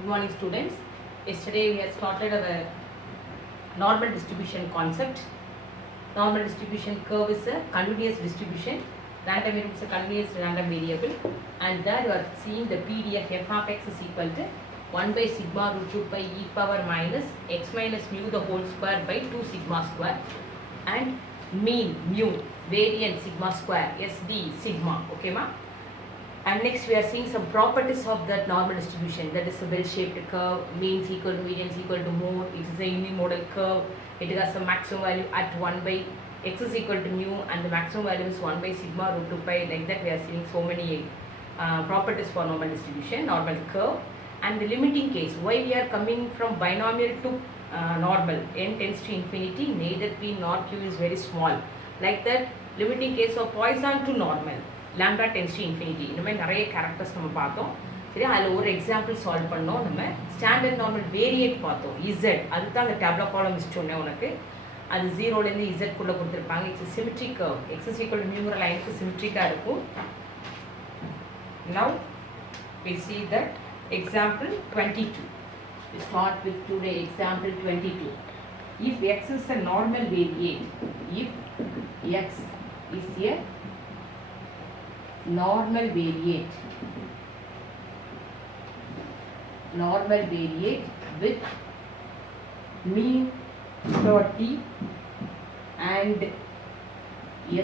Good morning, students. Yesterday we have started our normal distribution concept. Normal distribution curve is a continuous distribution. Random variable is a continuous random variable, and there you are seeing the PDF f of x is equal to 1 by sigma root 2 pi e power minus x minus mu the whole square by 2 sigma square, and mean mu variance sigma square SD sigma. Okay, ma? And next we are seeing some properties of that normal distribution. That is a bell-shaped curve, means equal to variance equal to mode. It is a unimodal curve. It has a maximum value at 1 by x is equal to mu, and the maximum value is 1 by sigma root 2 pi. Like that we are seeing so many properties for normal distribution, normal curve. And the limiting case, why we are coming from binomial to normal, n tends to infinity, neither p nor q is very small. Like that, limiting case of Poisson to normal. Lambda tends to infinity. இந்த மாதிரி நிறைய கேரக்டர்ஸ் நம்ம பார்த்தோம். சரி, அதில் ஒரு example solve பண்ணோம். நம்ம ஸ்டாண்டர்ட் நார்மல் வேரியேட் பார்த்தோம். இசட் அதுதான் அந்த டேப்லோ காலம் சொன்னேன் உனக்கு. அது ஜீரோலேருந்து இசட்குள்ளே கொடுத்துருப்பாங்க. It's symmetric curve. X is equal to மியூங்கிற லைனுக்கு சிமெட்ரிக்காக இருக்கும். Now we see that example 22. We start with today example 22. If x is a normal variate, if x is a normal variate with mean 30 and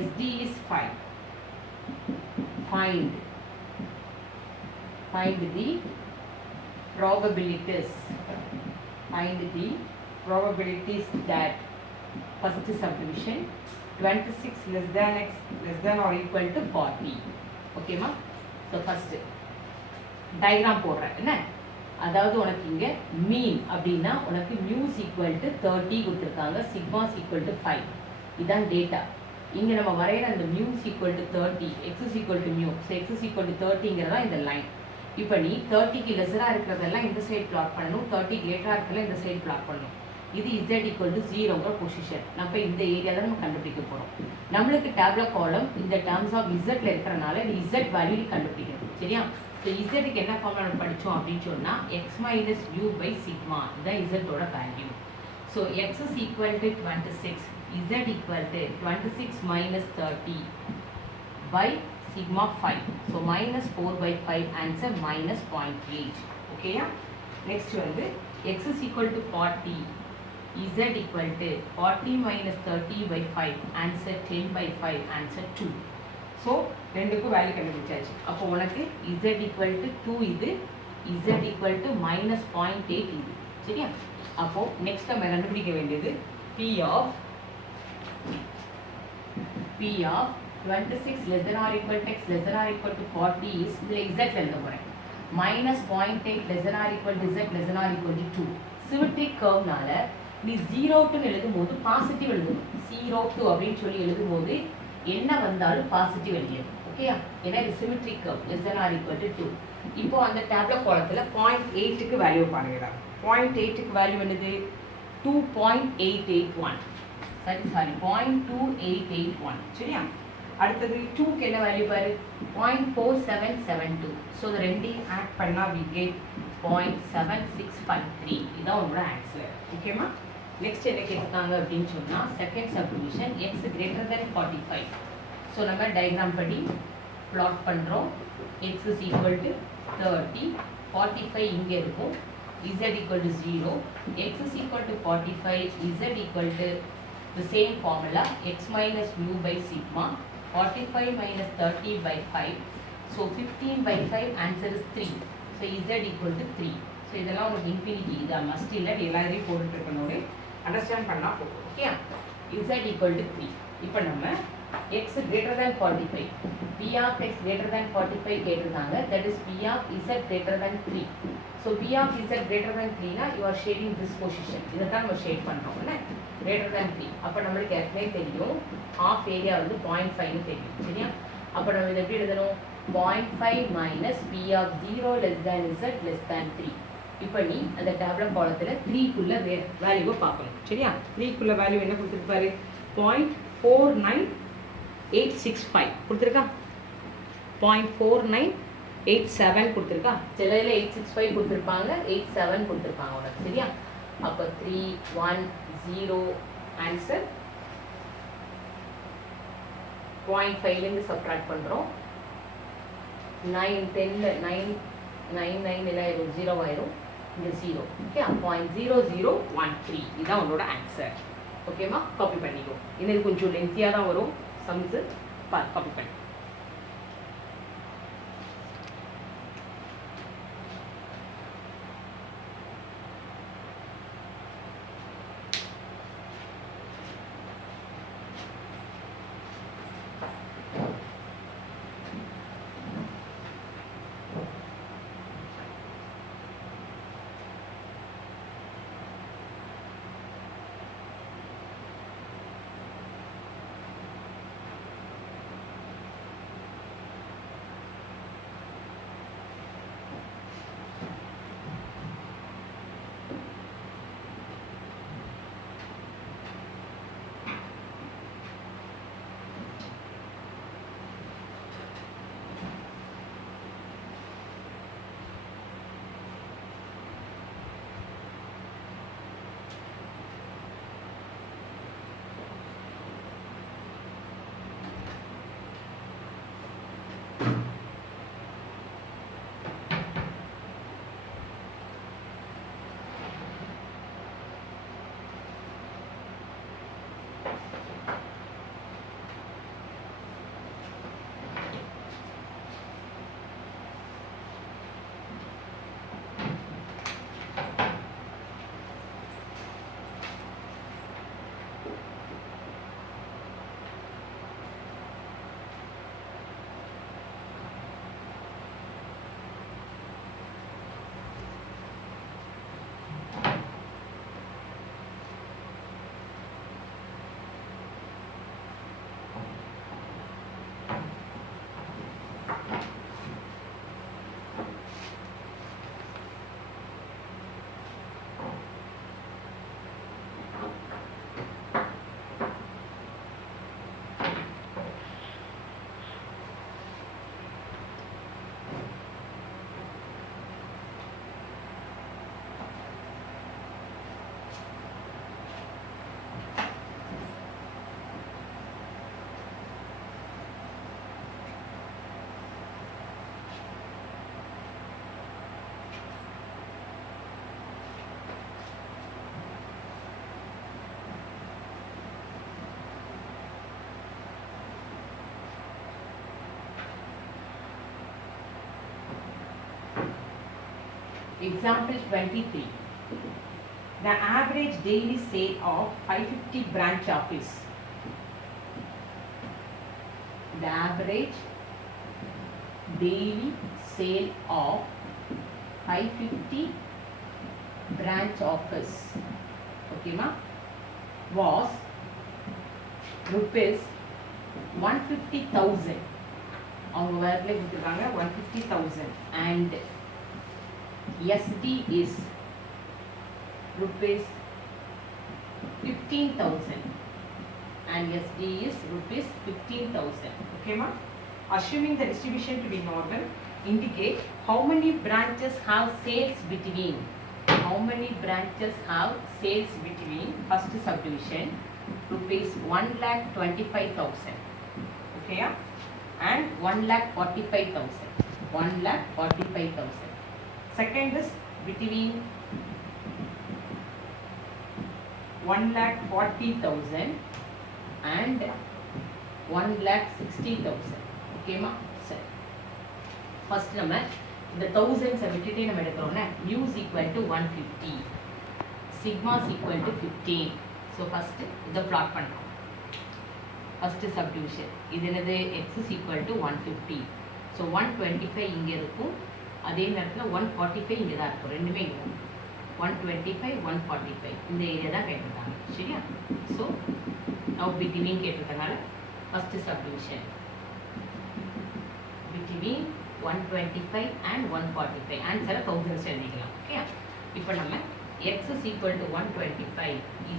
SD is 5. Find the probabilities. Find the probabilities that first subdivision 26 less than x less than or equal to 40. Okay ma? So first diagram போடுறேன் என்ன, அதாவது உனக்கு இங்கே மீன் அப்படின்னா உனக்கு muse equal to 30 கொடுத்துருக்காங்க, sigmas equal to 5. இதுதான் டேட்டா. இங்கே நம்ம வரைகிற அந்த mu is equal to 30, X is equal to mu, so X is equal to 30ங்கிறதா இந்த லைன். இப்போ நீ 30க்கு லெஸராக இருக்கிறதெல்லாம் இந்த சைடு பிளாட் பண்ணணும், 30 கிரேட்டராக இருக்கிறதெல்லாம் இந்த சைடு பிளாட் பண்ணணும். இது z ஈக்குவல் டு 0ங்கிற பொசிஷன். நம்ம இந்த ஏரியா தான் நம்ம கண்டுபிடிக்க போகிறோம். நம்மளுக்கு டேப்லோ காலம் இந்த டேர்ம்ஸ் ஆஃப் இசட்ல இருக்கிறனால நீ இசட் வேல்யூ கண்டுபிடிக்கணும். சரியா? ஸோ இசட்டுக்கு என்ன ஃபார்முலா படித்தோம் அப்படின்னு சொன்னால் X minus mu by sigma, இதுதான் இசட்டோட value. So X is equal to 26, Z equal to 26 minus 30 by sigma 5. So minus 4 by 5, answer minus 0.8. Okay, yeah? Next வந்து x is equal to 40, z equal to 40 minus 30 by 5, answer 10 by 5, answer 2. So ரெண்டுக்கும் வேல்யூ கண்டுபிடிச்சாச்சு. அப்போ உனக்கு z equal to 2 இது, z equal to minus 0.8 இது. சரியா? அப்போ next நம்ம கண்டுபிடிக்க வேண்டியது p of 26 less than or equal to x less than or equal to 40 is இதில் z எழுத போகிறேன். minus 0.8 less than or equal to z less than or equal to 2. சிமெட்ரிக் கர்வ்னால நீ 0 எழுதும்போது பாசிட்டிவ் எழுதணும். 0 அப்படின்னு சொல்லி எழுதும்போது என்ன வந்தாலும் பாசிட்டிவ் எழுதிடும். ஓகேயா? ஏன்னா இது symmetric curve less than or equal to 2. இப்போ அந்த டேப்லோ காலத்தில் 0.8க்கு வேல்யூ பாருங்கடா. 0.8க்கு வேல்யூ என்னது? 2.881. சாரி 0.2881. சரியா? அடுத்தது 2க்கு என்ன வேல்யூ பாரு? 0.4772. ஸோ இது ரெண்டையும் ஆட் பண்ணால் we get 0.7653. இதுதான் உங்களோட ஆன்சர். ஓகேமா? நெக்ஸ்ட் என்ன கேட்குறாங்க அப்படின்னு சொன்னால் second subdivision X greater than 45. ஸோ நம்ம டயக்ராம் படி பிளாட் பண்ணுறோம். எக்ஸ் இஸ் ஈக்குவல் டு 30, 45 இங்கே இருக்கும், Z equal to 0, X is equal to 45, Z equal to the same formula x minus mu by sigma, 45 minus 30 by 5, so 15 by 5, answer is 3. So z equal to 3. So இதெல்லாம் உங்களுக்கு இன்ஃபினிட்டி, இது மஸ்ட் இல்லை, எல்லாரையும் போட்டுட்டு இருக்கணும், அண்டர்ஸ்டாண்ட் பண்ணால் போகும். ஓகே? z equal to 3. இப்போ நம்ம x greater than 45, p of x greater than 45 கேட்டிருந்தாங்க, that is p of z greater than 3. So p of z greater than 3 னா you are shading this position. இதை தான் நம்ம ஷேட் பண்ணுறோம் என்ன, greater than 3. அப்போ நம்மளுக்கு ஏற்கனவே தெரியும் ஆஃப் ஏரியா வந்து 0.5னு தெரியும். சரியா? அப்போ நம்ம இதை எப்படி எழுதணும்? 0.5 minus p of 0 less than z less than 3. இப்போ நீ அந்த டேப்லெட் காலத்தில் 3க்குள்ள வேல்யூவை பார்க்கணும். சரியா? 3க்குள்ள வேல்யூ என்ன கொடுத்துருப்பாரு? 0.49865 கொடுத்துருக்கா? 0.49 87 கொடுத்துருக்கா, சிலையில் 865 கொடுத்துருப்பாங்க, 87 கொடுத்துருப்பாங்க உனக்கு. சரியா? அப்போ 3 1 0 ஆன்சர் 0.5லேருந்து சப்ட்ராக்ட் பண்ணுறோம். 9 10 9 9 9 எல்லாம் ஆயிரும், 0 ஆயிரும், இங்கே 0. ஓகே, 0.0013 இதுதான் உன்னோட ஆன்சர். ஓகேம்மா, காப்பி பண்ணிக்கோ. இது கொஞ்சம் லென்த்தியாக தான் வரும் சம்ஸு, காப்பி பண்ணி. Example 23. The average daily sale of 550 branch office. The average daily sale of 550 branch office, okay ma, was rupees 150,000. அவங்க வேர்ல கொடுத்துருக்காங்க 150,000 and SD is rupees 15,000 and SD is rupees 15,000. Okay ma? Assuming the distribution to be normal, indicate how many branches have sales between. How many branches have sales between first subdivision rupees 1,25,000. Okay yeah? And 1,45,000. 1,45,000. Second is between 1,40,000 and 1,60,000. Okay ma? Sir. First number, the thousands விட்டுட்டே நம்ம எடுக்கிறோம்னா mu is equal to 150, sigma is equal to 15. So first இதை plot பண்ணுறோம். First subdivision இது என்னது, x is equal to 150. So 125 இங்கே இருக்கும், அதே நேரத்தில் 145 இங்கே தான் இருக்கும், ரெண்டுமே இங்கே 125 145 இந்த ஏரியா தான் கேட்டிருக்காங்க. சரியா? ஸோ now between கேட்டிருக்கனால first subdivision between 125 and 145 ஆன்சரை 1000 எழுதிக்கலாம். ஓகே, இப்போ நம்ம x is equal to 125,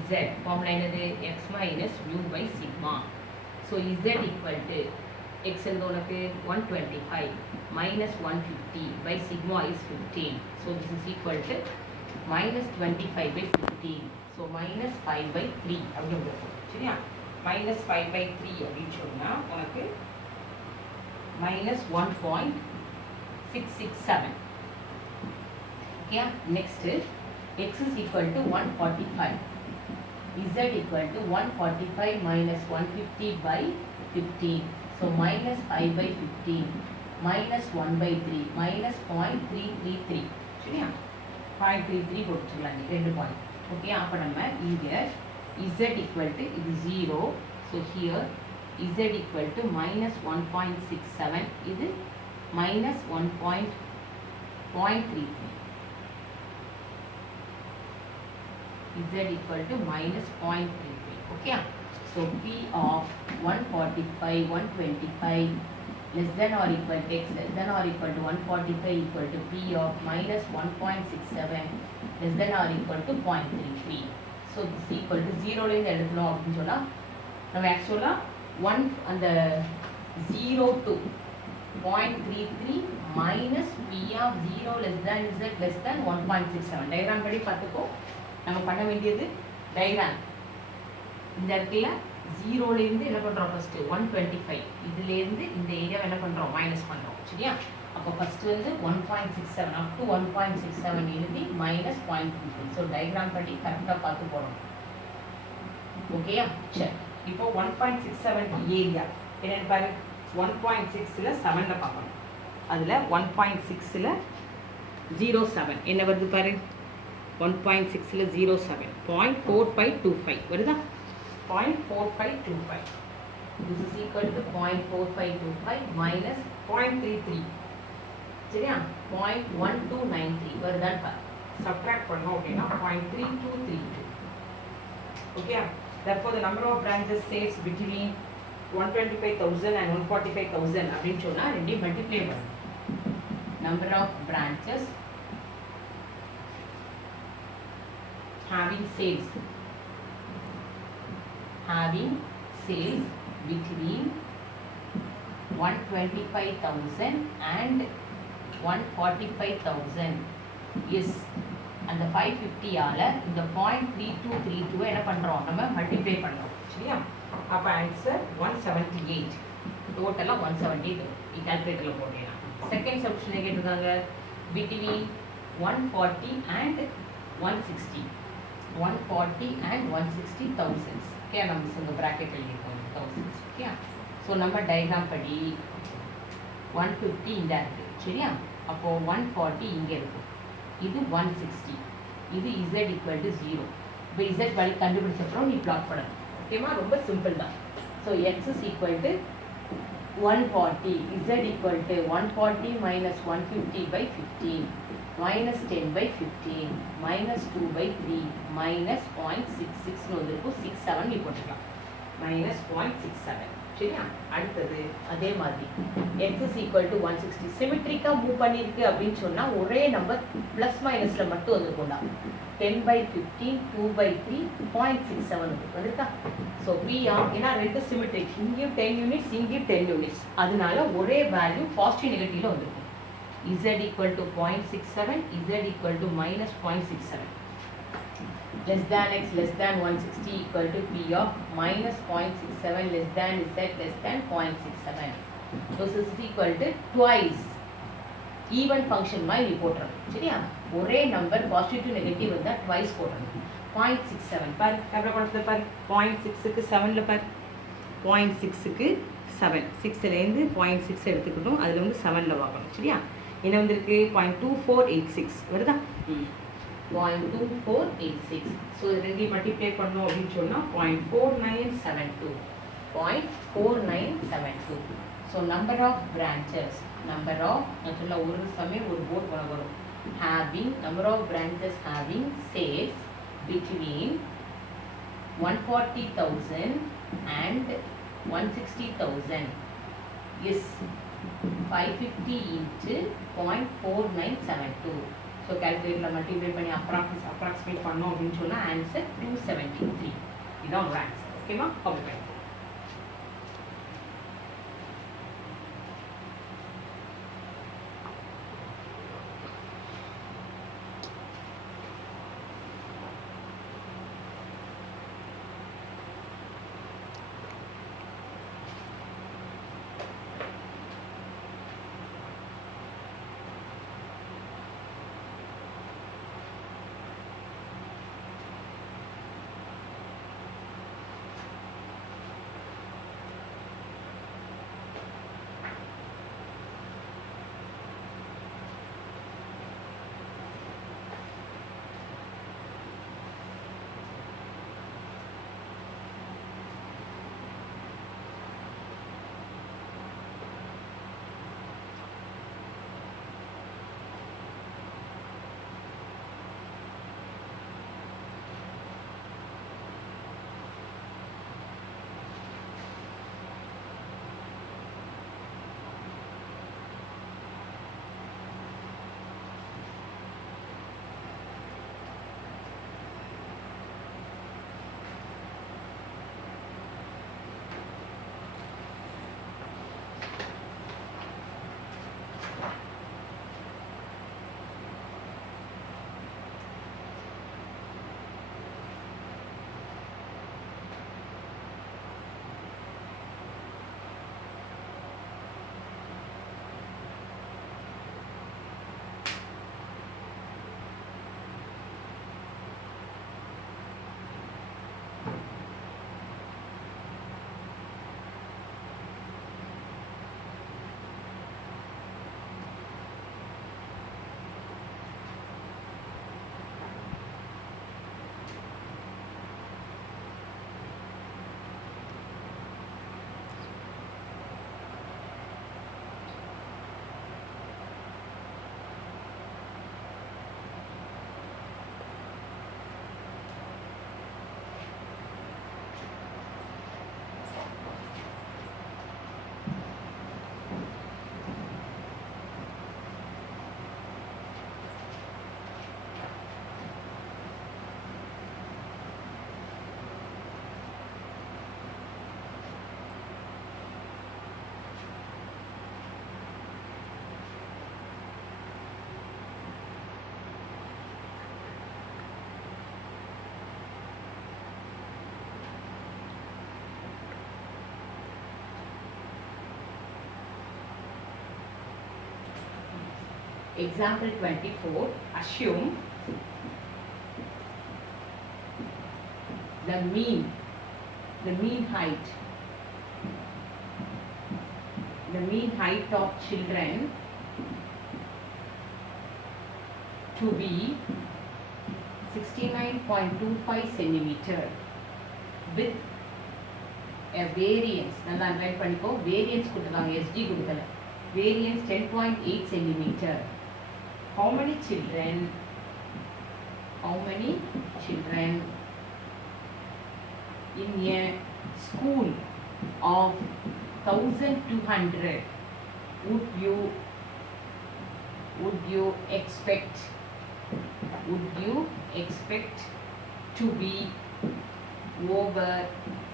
z formula என்னது, x minus mu by sigma. So z equal to x and உனக்கு 125 minus 150 by sigma is 15. So this is equal to minus 25 by 15. So minus 5 by 3 அப்படின்னு இருக்கும் சரியா minus 5 by 3 அப்படின்னு சொன்னால் உனக்கு minus 1.667. Okay, next x is equal to 145. Z equal to 145 minus 150 by 15. So minus 5 by 15 minus 1 by 3 minus 0.333. சரியா 0.33 போட்டுக்கலாம் நீ 2 பாயிண்ட் ஓகே அப்போ நம்ம இங்கே z equal to இது 0. So here z equal to minus 1.67 இது minus 1.33. Z equal to minus 0.33. Okay. So P of 145, 125 less than or equal to x less than or equal to 145 equal to P of minus 1.67 less than or equal to 0.33. So this equal to 0 லேருந்து எடுக்கணும் அப்படின்னு சொன்னால் நம்ம ஆக்சுவலாக 1 அந்த 0 to 0.33 minus P of 0 less than z less than 1.67. டயக்ராம் படி பார்த்துக்கோ நம்ம பண்ண வேண்டியது டயக்ராம் இந்த இடத்துல 0லேருந்து என்ன பண்ணுறோம் ஃபஸ்ட்டு 125 இதுலேருந்து இந்த ஏரியாவை என்ன பண்ணுறோம் மைனஸ் பண்ணுறோம் சரியா அப்போ ஃபஸ்ட்டு வந்து 1.67 அப் டு 1.67 எழுதி மைனஸ் 0.33. ஸோ டயக்ராம் படி கரெக்டாக பார்த்து போடணும் ஓகேயா சரி இப்போ 1.67 ஏரியா என்னென்னு பாரு 1.6ல் 7ல் பார்க்கணும் அதில் 1.6ல் 07 என்ன வருது பாரு 1.6ல் 07 0.4525 வருதா 0.4525. This is equal to 0.4525 minus 0.33 சரியா 0.1293 வருதான்னு பாரு subtract பண்ணோம் அப்படின்னா 0.3232 okay. Therefore the number of branches stays between 125,000 and 145,000 அப்படின்னு சொன்னா ரெண்டையும் மல்டிப்ளை பண்ணணும் number of branches having sales between 125,000 and 145,000 is அந்த 550 ஆல இந்த 0.3232 என்ன பண்றோம் நம்ம மல்டிப்ளை பண்றோம் சரியா அப்ப ஆன்சர் 178 டோட்டலா 178 நீ கால்குலேட்டர்ல போடலாம் செகண்ட் சப்ஷன் கேட்டிருக்காங்க between 140 and 160 140 and 160,000 okay நம்ம இந்த bracket எழுதிருக்கோம் thousands okay so நம்ம டயகிராம் படி 150 இந்த இருக்கு சரியா அப்போ 140 இங்க இருக்கு இது 160 இது z equal to 0 இப்போ z வேல்யூ கண்டுபிடிச்ச அப்புறம் நீ பிளாட் பண்ணணும் ஓகேமா ரொம்ப சிம்பிள் தான் so x is equal to 140 z equal to 140 minus 150 by 15 minus 10 by 15 minus 2 by 3 minus 0.66 னு வந்துருக்கு 67 நீ போட்டுக்கலாம் minus 0.67 சரியா அடுத்தது அதே மாதிரி x is equal to 160 சிமெட்ரிக்கா மூவ் பண்ணிருக்கு அப்படின்னு சொன்னா ஒரே நம்பர் பிளஸ் மைனஸ்ல மட்டும் வந்துருக்கும்டா 10 by 15 2 by 3 0.67 வந்துருக்கா ஸோ p ஏன்னா ரெண்டு சிமெட்ரிக் இங்கேயும் 10 யூனிட்ஸ் இங்கேயும் 10 யூனிட்ஸ் அதனால ஒரே வேல்யூ பாசிட்டிவ் நெகட்டிவ்ல வந்துருக்கும் z equal to 0.67 z equal to minus 0.67 less than x less than 160 equal to p of minus 0.67 less than z less than 0.67 so this is equal to twice even function மாதிரி போட்றோம் சரியா ஒரே number positive to negative வந்தா twice போட்றோம் 0.67 பார் எவ்வளவு கொடுத்தது பார் 0.6 க்கு 7 ல பார் 0.6 க்கு 7 6 ல இருந்து 0.6 எடுத்துக்கிட்டோம் அதுல வந்து 7 ல வாங்கணும் சரியா என்ன வந்திருக்கு 0.2486 வருதா 0.2486 ஸோ இது ரெண்டையும் மல்டிப்ளை பண்ணோம் அப்படின்னு சொன்னால் 0.4972 so number of branches number of ஆக்சுவலாக ஒரு சமயம் ஒரு போர்ட் வரும் having number of branches having sales between 140,000 and 160,000 is 550 into 0.4972 so கேல்குலேட்டரில் மல்டிப்ளை பண்ணி அப்ராக்சிமேட் பண்ணோம் அப்படின்னு சொன்னால் ஆன்சர் 273 இதுதான் ஒரு ஆன்சர் ஓகேவா காப்பி பண்ணி Example 24, assume the mean height of children to be 69.25 centimeter with a variance. நான் அண்டர்லைன் பண்ணிக்கோ, variance கொடுத்துருக்காங்க, SD கொடுக்கல, variance 10.8 centimeter. How many children in a school of 1200 would you expect to be over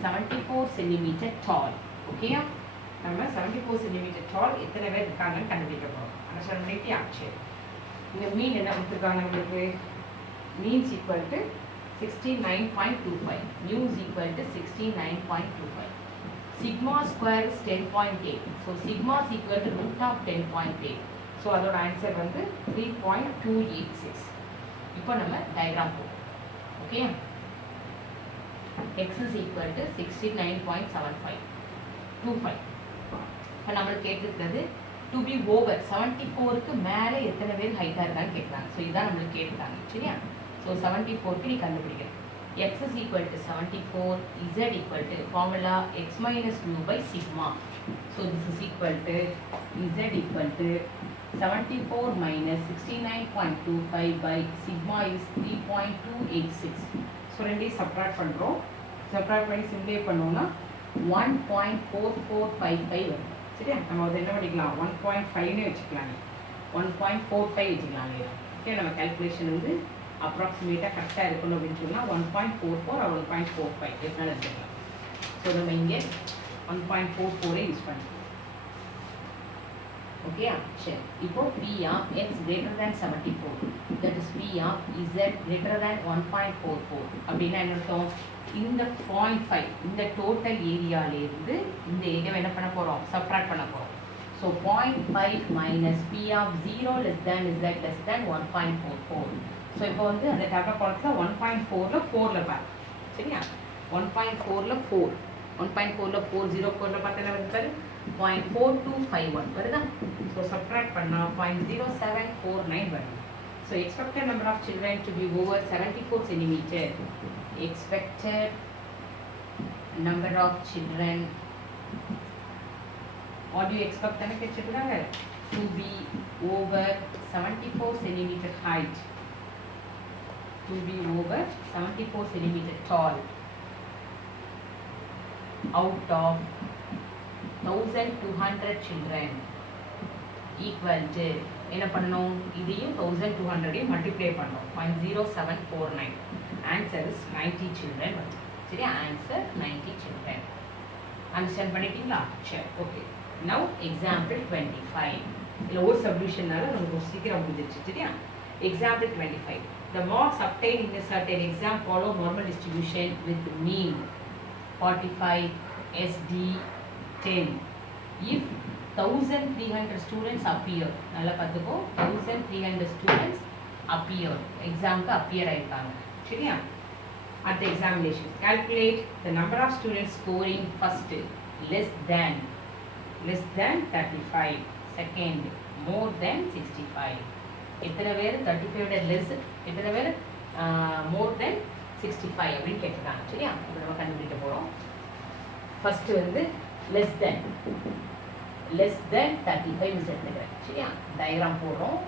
74 centimeter tall? Okay, நம்ம 74 centimeter tall எத்தனை பேர் இருக்காங்கன்னு கண்டுபிடிக்க போறோம். அண்டர்ஸ்டாண்ட் பண்ணிட்டியா? சரி, இந்த மீன் என்ன கொடுத்துருக்காங்க நம்மளுக்கு? Means equal to 69.25, mu is equal to 69.25. Sigma square is 10.8. So sigma is equal to root of 10.8. So அதோட ஆன்சர் வந்து 3.286. இப்போ நம்ம டயக்ராம் போடுவோம். Okay, x is equal to 69.7525. இப்போ நம்மளுக்கு கேட்டிருக்கிறது டு பி ஓவர் 74க்கு மேலே எத்தனை பேர் ஹைட்டாக இருக்கான்னு கேட்குறாங்க. ஸோ இதுதான் நம்மளுக்கு கேட்டிருக்காங்க. சரியா? ஸோ 74க்கு நீ கண்டுபிடிக்கணும். x is equal to 74, z equal to formula x minus mu by sigma. So this is equal to z equal to 74 minus 69.25 by sigma is 3.286. ஸோ ரெண்டையும் சப்ராக்ட் பண்ணுறோம். சப்ராக்ட் பண்ணி சிம்ப்ளிஃபை பண்ணோம்னா 1.4455 வரும். சரியா? நம்ம அதை என்ன பண்ணிக்கலாம், 1.5ன்னு வச்சுக்கலாம், 1.45 வச்சுக்கலாம் இல்லையா? ஓகே, நம்ம கேல்குலேஷன் வந்து அப்ராக்சிமேட்டாக கரெக்டாக இருக்கணும் அப்படின்னு சொன்னால் 1.44 or 1.45 எப்படினாலும் எடுத்துக்கலாம். ஸோ நம்ம இங்கே 1.44 யூஸ் பண்ணிக்கலாம். ஓகே, சரி. இப்போ P of x greater than 74, that is P of z greater than 1.44 அப்படின்னா என்ன அர்த்தம்? இந்த 0.5 இந்த டோட்டல் ஏரியாவிலேருந்து இந்த ஏரியாவை என்ன பண்ண போகிறோம், சப்ராக்ட் பண்ண போகிறோம். ஸோ 0.5 minus P of 0 less than z less than 1.44. ஸோ இப்போ வந்து அந்த டேப்லெட் காலத்தில் 1.4ல் 4ல் பாரு. சரியா? 1.4ல் 4, 1.4ல் 4, 0.4ல் பார்த்தா என்ன வருது பாரு, 0.4251 வருதா? ஸோ சப்ராக்ட் பண்ணால் 0.0749 வருது. So expected number of children to be over 74 centimeter. Expected number of children, what do you expect to be over 74 centimeter height, to be over 74 centimeter tall, out of 1200 children, equal to என்ன பண்ணணும், இதையும் 1200 மல்டிப்ளை பண்ணணும், 0.0749. Answer is 90 சில்ட்ரன் வந்து. சரி, ஆன்சர் 90 children. Understand பண்ணிட்டீங்களா? சரி, okay. Now example 25. இதில் ஒரு சப்டிவிஷனால நமக்கு ஒரு சீக்கிரம் முடிஞ்சிருச்சு. சரியா? எக்ஸாம்பிள் 25. The marks obtained in a certain exam follow normal distribution with mean 45, SD 10. If 1300 students appear, நல்லா பார்த்துக்கோ, 1300 students appear, எக்ஸாமுக்கு appear ஆயிருக்காங்க. சரியா? At the examination, calculate the number of students scoring first less than 35, second more than 65. எத்தனை பேர் 35 விட less, எத்தனை பேர் more than 65 அப்படின்னு கேட்டிருக்காங்க. சரியா? இப்போ நம்ம கண்டுபிடிக்க போகிறோம். ஃபர்ஸ்ட் வந்து less than 35 எடுத்துக்கிறேன். சரியா? டயக்ராம் போடுறோம்.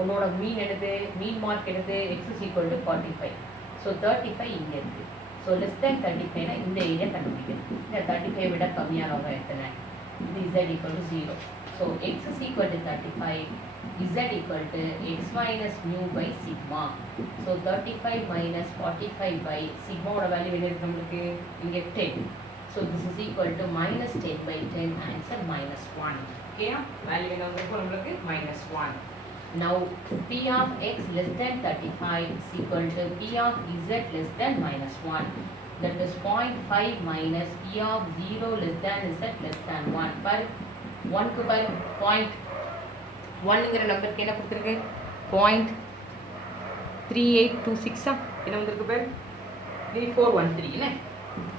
உன்னோட மீன் எடுத்து, மீன் மார்க் எடுத்து x is equal to 45. ஸோ 35 இங்கே இருக்குது. ஸோ லெஸ் தேன் 35னா இந்த ஏரியா கண்டுபிடிக்கணும். இந்த 35 விட கம்மியானவங்க எத்தனை? இது z equal to 0. So x is equal to 35, z equal to x minus mu by sigma. So 35 minus 45 by sigmaவோட வேல்யூ என்ன இருக்கு நம்மளுக்கு? இங்கே 10. So this is equal to minus 10 by 10, answer minus 1. ஓகேயா? வேல்யூ என்ன வந்திருக்கும் நம்மளுக்கு? minus 1. Now P of x less than 35 is equal to P of z less than minus 1. That is 0.5 minus P of 0 less than z less than 1. Per 1 க்கு per 1ங்கிற நம்பருக்கு என்ன கொடுத்துருக்கு 0.3826 என்ன வந்திருக்கு பேர் 3413 என்ன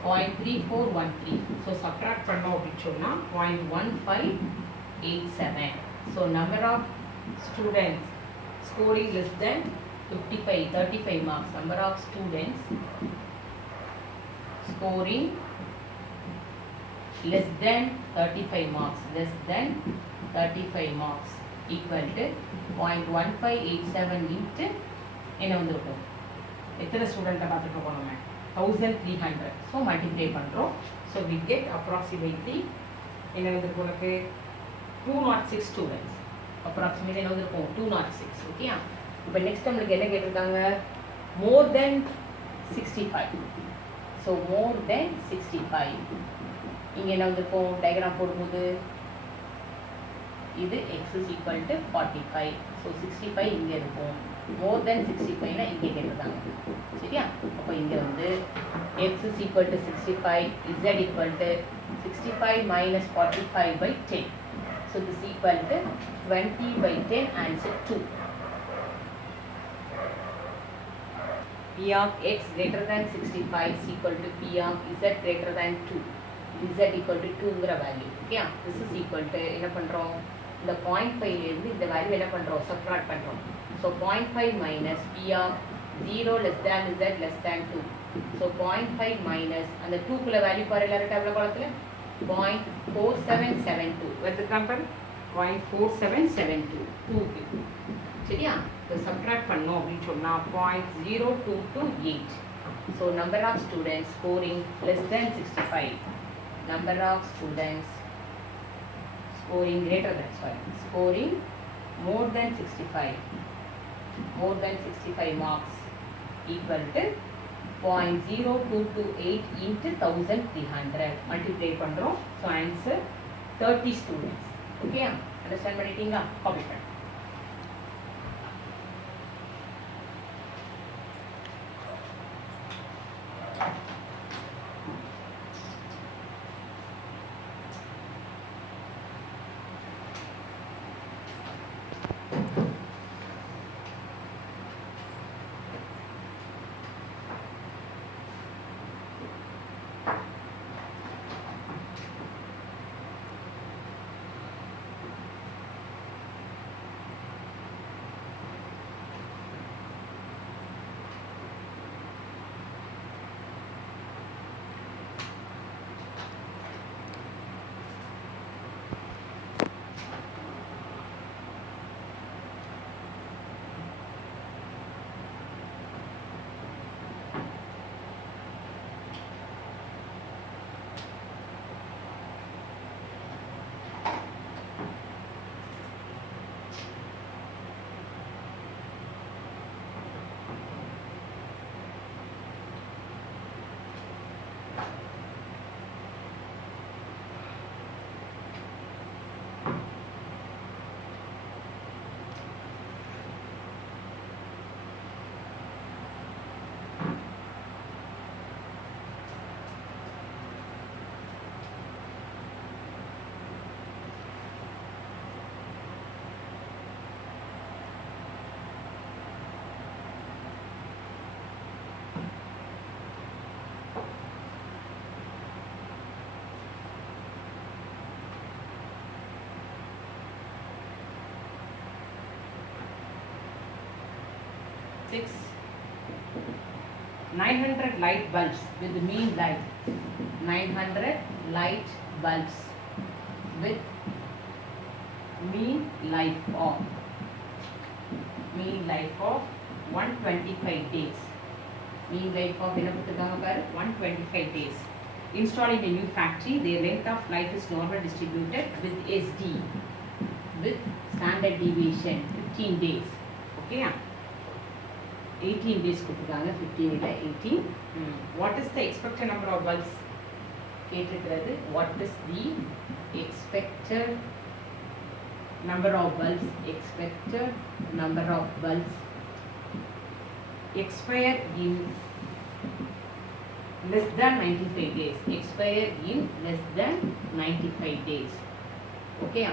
0.3413 ஸோ சப்ட்ராக்ட் பண்ணோம் அப்படின்னு சொன்னால் 0.1587 so number of students scoring less than 35 marks. Number of students scoring less than 35 marks equal to 0.1587 into என்ன வந்திருக்கும் எத்தனை ஸ்டூடெண்ட்டை பார்த்துட்டு போனோமே 1300 ஸோ மல்டிப்ளை பண்ணுறோம் ஸோ வி கெட் அப்ராக்சிமேட்லி என்ன வந்திருக்கும் உனக்கு 206 ஸ்டூடெண்ட்ஸ் அப்ராக்சிமேட்லி என்ன வந்திருக்கும் 206 ஓகேயா இப்போ நெக்ஸ்ட் நம்மளுக்கு என்ன கேட்டிருக்காங்க மோர் தென் 65 ஸோ மோர் தென் 65 இங்கே என்ன வந்திருக்கும் டயக்ராம் போடும்போது இது எக்ஸ் இஸ் ஈக்குவல் டு 45 ஸோ 65 இங்கே இருக்கும் மோர் தென் 65னா இங்கே கேட்டிருக்காங்க சரியா அப்போ இங்கே வந்து X is equal to 65 Z equal to 65 மைனஸ் 45 by 10 ஸோ திஸ் ஈக்குவல் டு 20 by 10 ஆன்சர் 2 P of x greater than 65 is equal to P of z greater than 2. Z equal to 2ங்கிற value okay this is equal to என்ன பண்ணுறோம் இந்த 0.5 இருந்து இந்த வேல்யூ என்ன பண்ணுறோம் சப்ட்ராக்ட் பண்ணுறோம் ஸோ 0.5 minus P of 0 less than z less than 2 ஸோ 0.5 மைனஸ் அந்த 2க்குள்ள வேல்யூ பாரு எல்லாரும் டேபிள் காலத்தில் 0.4772 வருது கம்பேர் 0.4772 2க்கு சரியா இப்போ சப்ட்ராக்ட் பண்ணோம் அப்படின்னு சொன்னால் 0.0228 so number of students scoring less than 65 number of students scoring greater than scoring more than 65 marks equal to 0.0228 into 1300 multiply பண்ணுறோம் so answer 30 students okay understand பண்ணிட்டீங்களா காப்பி பண்ண Six 900 light bulbs with mean light 900 light bulbs with mean life of 125 days mean life of என்ன கொடுத்துருக்காங்க பாரு 125 days installed in a new factory their length of life is normal distributed with SD with standard deviation 15 days okay 18 days கொடுத்துருக்காங்க 15 இல்லை 18 what is the expected number of bulbs கேட்டிருக்கிறது what is the expected number of bulbs expire in less than 95 days expire in less than 95 days okay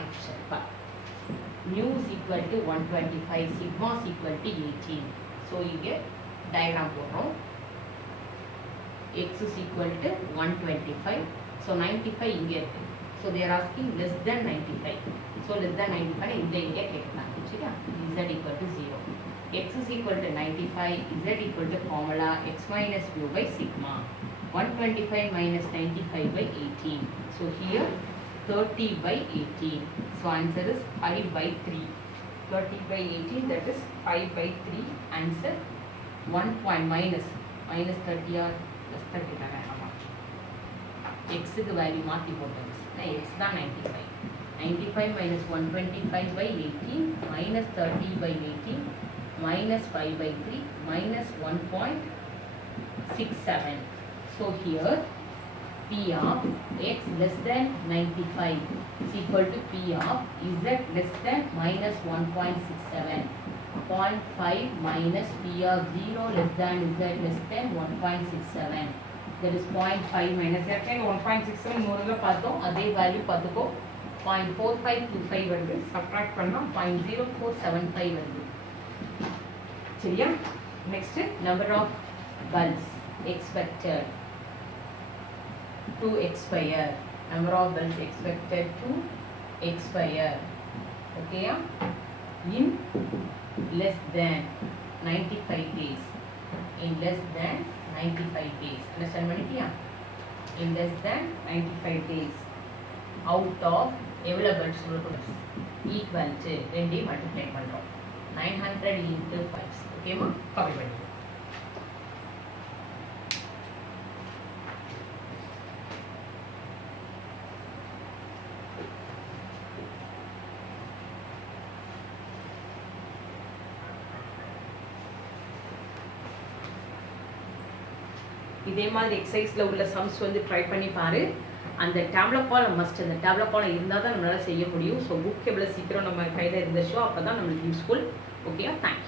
mu is equal to 125, sigma is equal to 18. So இங்கே diagram போடுறோம். X is equal to 125. So 95 இங்கே இருக்கு. So they are asking less than 95. So less than 95 இங்கே கேட்கலாம். சரியா? Z equal to 0. X is equal to 95, Z equal to formula x minus mu by sigma. 125 minus 95 by 18. So here 30 by 18. So answer is 5 by 3. 30 by 18, that is 5 by 3. Answer 1 point minus 30 or plus 30 தானே ஆமா. X க்கு வேல்யூ மாத்தி போட்டோம். X தான் 95. 95 minus 125 by 18 minus 30 by 18 minus 5 by 3 minus 1.67. So here P of x less than 95 is equal to P of z less than minus 1.67. 0.5 minus P of 0 less than z less than 1.67. That is 0.5 minus 1.67 நூறுல பார்த்தோம் அதே வேல்யூ பார்த்துக்கோ 0.4525 வருது சப்ட்ராக்ட் பண்ணா 0.0475 வருது சரியா next number of bulbs expected to expire, number of bulbs expected to expire, okay in less than 95 days, in less than 95 days, understand பண்ணிட்டியா in less than 95 days out of எவ்வளோ bulbs கொடுக்கணும் equal to ரெண்டையும் மல்டிப்ளை பண்ணுறோம் 900 into 5 ஓகேமா காப்பி பண்ணிடுவோம் இதே மாதிரி எக்ஸசைஸில் உள்ள சம்ஸ் வந்து ட்ரை பண்ணி பாரு அந்த டேப்லெட் காலம் மஸ்ட் அந்த டேப்லெட் காலம் இருந்தால் தான் நம்மளால் செய்ய முடியும் ஸோ புக் எவ்வளோ சீக்கிரம் நம்ம கையில் இருந்துச்சோ அப்போ தான் நம்மளுக்கு யூஸ்ஃபுல் ஓகேயா தேங்க்யூ